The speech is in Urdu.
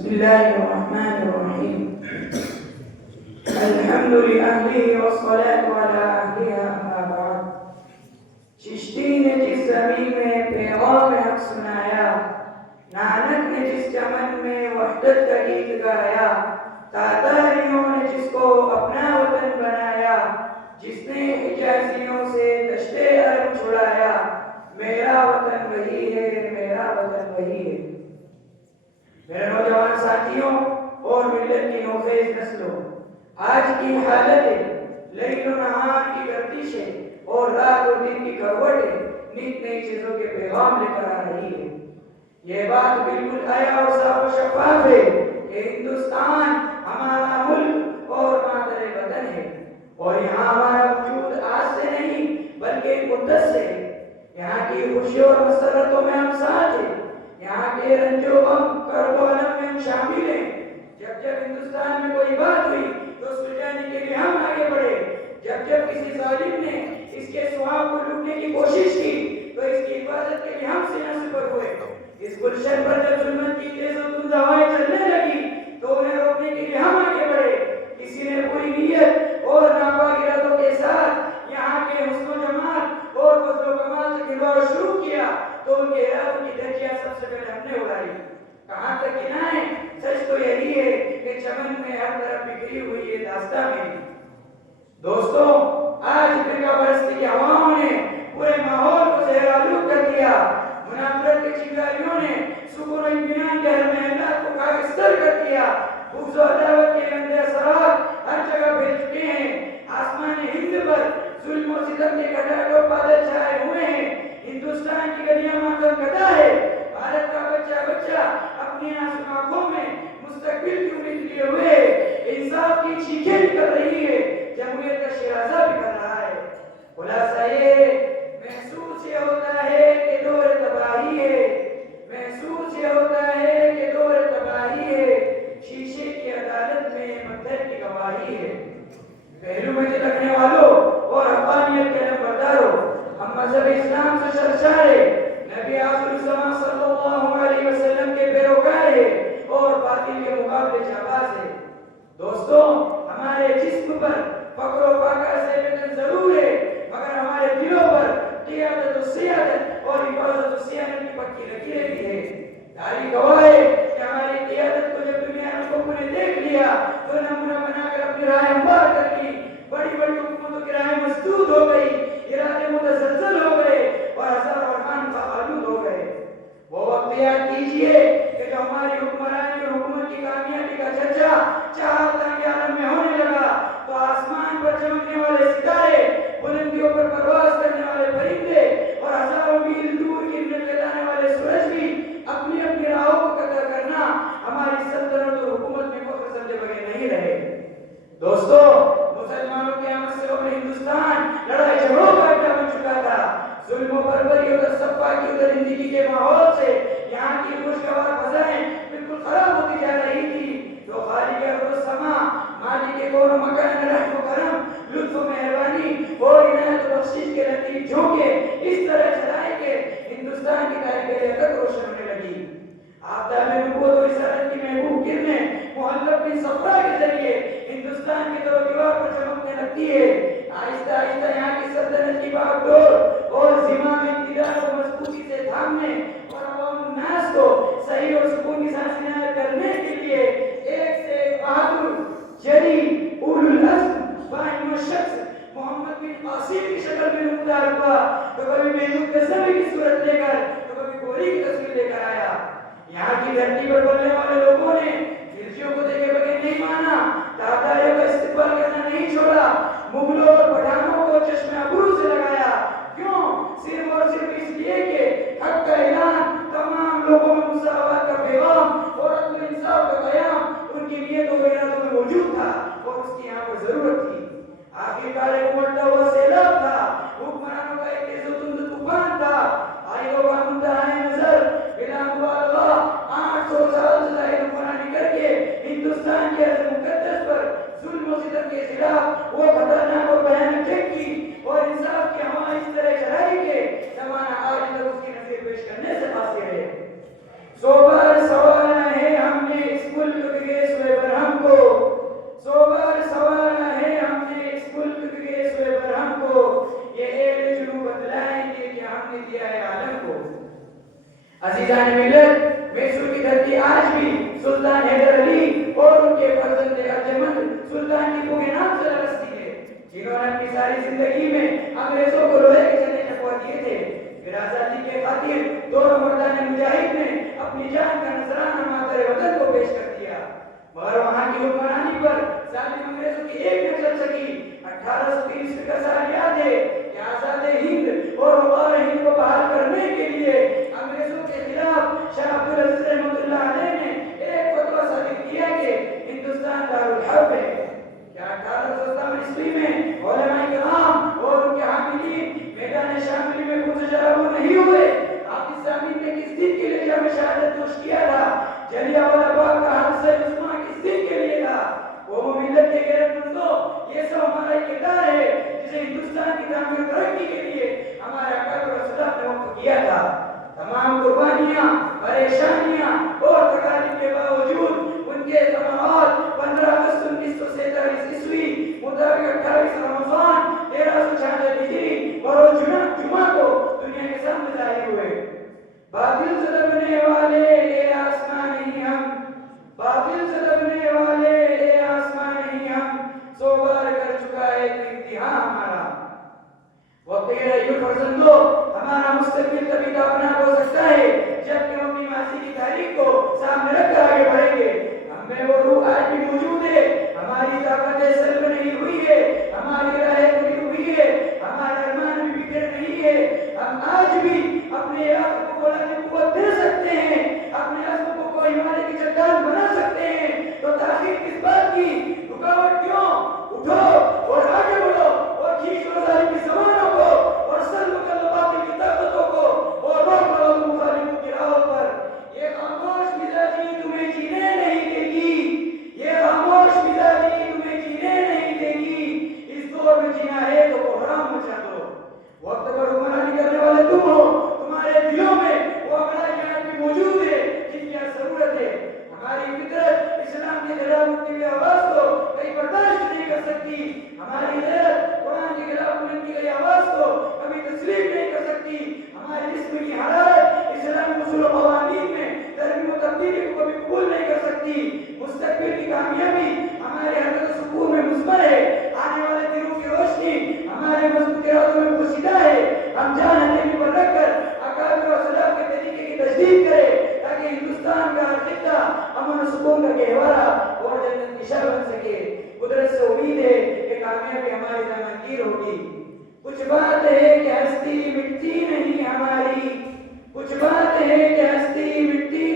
بسم الله الرحمن الرحيم. الحمد لله والصلاة على أهلها أما بعد. چشتی نے جس زمین میں پیغام حق سنایا، نانک نے جس چمن میں وحدت کا گیت گایا، تاتاریوں نے جس کو اپنا وطن بنایا، جس نے حجازیوں سے دشت عرب چھڑایا، میرا وطن وہی ہے، میرا وطن وہی ہے۔ میرے نوجوان ساتھیوں اور ملت کی نوخیز نسلوں، آج کی حالت لیل و نہار کی گردشیں اور رات و دن کی کروٹیں نئی نئی چیزوں کے پیغام لے کر آ رہی ہے۔ یہ بات بالکل عیا اور صاف و شفاف ہے کہ ہندوستان ہمارا ملک اور مادر وطن ہے، اور یہاں ہمارا وجود آج سے نہیں بلکہ مدت سے ہے۔ یہاں کی خوشیوں اور مسرتوں میں ہم ساتھ ہیں، یہاں کے رنج و غم کرب و الم میں ہم شامل ہیں۔ جب جب ہندوستان میں کوئی بات ہوئی تو سلجھانے کے لیے ہم آگے بڑھے، جب جب کسی ظالم نے اس کے سہاگ کو لوٹنے کی کوشش کی تو اس کی حفاظت کے لیے ہم سینہ سپر ہوئے۔ اس گلشن پر جب ظلمت کی تیز و تند ہوائیں چلنے لگی تو انہیں روکنے کے لیے ہم آگے بڑھے۔ کسی نے بری نیت اور ناپاک ارادوں کے ساتھ یہاں کے حسن و جمال اور فضل و کمال سے کھلواڑ شروع کیا تو ان کے ارادوں کی دھجیاں سب سے پہلے ہم نے اڑائی۔ کہاں تک گنائیں، سچ تو یہی ہے کہ چمن میں ہر طرف بکھری ہوئی یہ داستاں میری۔ دوستوں، آج فرقہ پرستی کی ہواؤں نے پورے ماحول کو زہرآلود کر دیا۔ منافرت کے چنگاریوں نے سکون و اطمینان کے ہر محلات کو خاکستر کر دیا۔ بغض و عداوت کے گندے اثرات ہر جگہ پھیل چکے ہیں۔ آسمان ہند پر ظلم و ستم کے کٹاٹ اور بادل چھائے ہوئے ہیں۔ ہندوستان کی گلیاں ماتم کدا ہے۔ بھارت کا بچہ بچہ اپنی آنسو آنکھوں میں مستقبل کی امید لیے ہوئے انصاف کی چیخیں نکل رہی ہے، جمہوریت کا شیرازہ بھی کر رہا ہے۔ خلاصہ یہ محسوس یہ ہوتا ہے کہ دور تباہی ہے، محسوس یہ ہوتا ہے کہ دور تباہی ہے، شیشے کی عدالت میں پتھر کی گواہی ہے۔ پہلو میں رکھنے والوں اور حقانیت کے نمبرداروں، ہم مذہب اسلام سے سرشار ہیں، نبی آخر الزمان صلی اللہ علیہ وسلم کے پیروکار ہیں اور باطل کے مقابلے جانباز ہیں۔ دوستوں، ہمارے جسم پر فخر و فاخر سے بدن ضرور ہے، مگر ہمارے دلوں پر قیادت و سیادت اور حفاظت و سیانت کی پکی لکیریں بھی ہے۔ تاریخ گواہ ہے کہ ہماری قیادت کو جب دنیا نے لوگوں نے دیکھ لیا تو نمونہ بنا کر اپنی رائے ہموار کر لی۔ بڑی بڑی حکومتوں کی رائے مسدود ہو گئی، ارادے متزلزل ہو گئے اور ہزاروں ارمان آلود ہو گئے۔ وہ وقت یاد کیجئے کہ جو ہماری حکمرانی اور حکومت کی کامیابی کا چرچا چاہتا کے عالم میں ہونے لگا تو آسمان پر چمکنے والے ستارے، بلندیوں پر پرواز کرنے والے پرندے اور ہزاروں میل دور گرنے پھیلانے والے سورج بھی اپنی اپنی راہوں کو قطع کرنا ہماری سلطنت اور حکومت میں فخر سمجھے بغیر نہیں رہے۔ دوستو، مسلمانوں کے آمد سے قبل ہندوستان لڑائی جھگڑوں کا اڈا بن چکا تھا۔ ظلم و بربری اور تصفیہ کی درندگی کے ماحول سے یہاں کی خوشگوار فضائیں بالکل خراب ہوتی جا رہی تھی۔ تو خالق ارض و سما، مالک کون و مکان، رحم و کرم، لطف و مہربانی اور عنایت و بخشش کے لطیف جھونکے اس طرح چلائے کہ ہندوستان کی تاریخ تک روشن ہونے لگی۔ آفتاب نبوت و رسالت کی محبوب کرنیں محلب بن صفرا کے ذریعے ہندوستان کی دیوار پر چمکنے لگتی ہے۔ آہستہ آہستہ یہاں کی سلطنت کی باغ ڈور اور زمام اقتدار کو مضبوطی سے تھامنے اور عوام الناس کو صحیح اور سکون کی سانس نہایت کرنے کے لیے ایک سے ایک بہادر، جری، اولو العزم، باہم شخص محمد بن قاسم کی شکل میں نمودار ہوا۔ تو کبھی محمود غزنوی کی صورت لے کر تو کبھی گوری کی تصویر لے کر آیا۔ یہاں کی دھرتی پر بولنے والے لوگوں نے فرجیوں کو دیکھے بغیر نہیں مانا، تاتاریوں کا استقبال کرنا نہیں چھوڑا، مغلوں اور پٹھانوں کو چشم ابرو سے لگایا۔ کیوں؟ صرف اور صرف اس لیے کہ حق کا اعلان، تمام لوگوں میں مساوات کا پیغام اور عدل و انصاف کا قیام ان کی نیتوں و ارادوں میں موجود تھا اور اس کی یہاں پر ضرورت تھی۔ آخرکار ایک امڑتا ہوا سیلاب تھا، حکمرانوں کا ایک تیز و تند طوفان تھا۔ آئیو کا منتہا نظر بلا مبالغہ 800 سال سے زائد حکمرانی کر کے ہندوستان کے ارض مقدس پر ظلم و ستم کے خلاف وہ خطرناک اور بھیانک جنگ عزیزان ملت، میسور کی دھرتی آج بھی سلطان حیدر علی اور ان کے فرزند ارجمند سلطان ٹیپو کے نام سے لرزتی ہے، جنہوں نے اپنی ساری زندگی میں انگریزوں کو لوہے کے چنے چکوا دیے تھے۔ پھر آزادی کے خاطر دونوں مردان مجاہد نے اپنی جان کا نذرانہ مادر وطن کو پیش کر دیا، مگر وہاں کی حکمرانی پر ظالم انگریزوں کی ایک نہ چل سکی۔ 1830 کا سال یاد ہے کہ آزاد ہند اور وقار ہند کو بحال کرنے کے لیے انگریزوں کے خلاف شاہ عبدالعزیز رحمۃ اللہ علیہ نے ایک فتویٰ صادر کیا کہ ہندوستان دارالحرب ہے۔ کیا 1857 عیسوی میں علماء کرام اور ان کے حاملین میدان شاملی میں پرتجرب نہیں ہوئے؟ حافظ سامین نے کس دن کے لیے جام شہادت نوش کیا تھا؟ جلیانوالہ باغ کا حادثہ عظمیٰ کس دن کے لیے تھا؟ قوم و ملت کے غیرت مندوں، یہ سب ہمارا کردار ہے جسے ہندوستان کی تعمیر و ترقی کے لیے ہمارے اکابر و اسلاف نے وقف کیا تھا۔ تمام قربانیاں، پریشانیاں اور تکالیف کے باوجود ان کے ثمرات 15 اگست 1947 عیسوی مطابق 28 رمضان 1366 ہجری بروز جمعہ کو دنیا کے سامنے ظاہر ہوئے۔ باطل سے دبنے والے اے آسمان ہی ہم، باطل سے دبنے والے اے آسمان ہی ہم، 100 بار کر چکا ہے امتحان ہمارا۔ وقت فرزندو، ہمارا مستقبل تبھی کامیاب ہو سکتا ہے جب کہ ہم اپنی ماضی کی تاریخ کو سامنے رکھ کر آگے بڑھیں گے۔ ہم میں وہ روح آج بھی موجود ہے، ہماری طاقتیں سلب نہیں ہوئی ہے، ہماری راہیں کھلی ہوئی ہے، ہمارا ارمان بھی بکھر نہیں ہے۔ ہم آج بھی اپنے علاقے کو بولانے قوت دے سکتے ہیں، اپنے عزم کو ہمارے کی چٹان بنا سکتے ہیں۔ تو تاخیر کس بات کی، رکاوٹ کیوں؟ اٹھو اور آگے بڑھو اور کھینچ لو ظالم کی زمانوں کو اور سلب کر لو باطل کی طاقتوں کو اور روک لو مخالفوں کی راہوں پر۔ یہ خاموش مزاجی تمہیں جینے نہیں دے گی، یہ خاموش مزاجی تمہیں جینے نہیں دے گی۔ اس دور میں جینا ہے تو بحران مچا دو۔ وقت پر حکمرانی کرنے والے تم ہو، تمہارے دلوں میں وہ اگڑائیاں بھی موجود ہے جن کی ضرورت ہے۔ ہماری فطرت اسلام کے خلاف اٹھتی ہوئی آواز کو کئی برداشت نہیں کر سکتی، ہماری غیرت قرآن کے خلاف بلند کی گئی آواز کو کبھی تسلیم نہیں کر سکتی، ہماری جسم کی حرارت اسلامی اصول و قوانین میں ترمیم و تبدیلی کو کبھی قبول نہیں کر سکتی۔ مستقبل کی کامیابی ہمارے حرکت و سکون میں مثمر ہے، آنے والے دنوں کی روشنی ہمارے مضبوط ارادوں میں پوشیدہ ہے۔ ہم جان ہتھیلی پر رکھ کر اکابر و اسلاف کے طریقے کی تجدید کریں تاکہ ہندوستان کا ہر خطہ امن و سکون کا گہوارہ اور جنت کی شہر بن سکے۔ قدرت سے امید ہے کہ کامیابی ہماری ضمانگیر ہوگی۔ کچھ بات ہے کہ ہستی مٹتی نہیں ہماری، کچھ بات ہے کہ ہستی مٹتی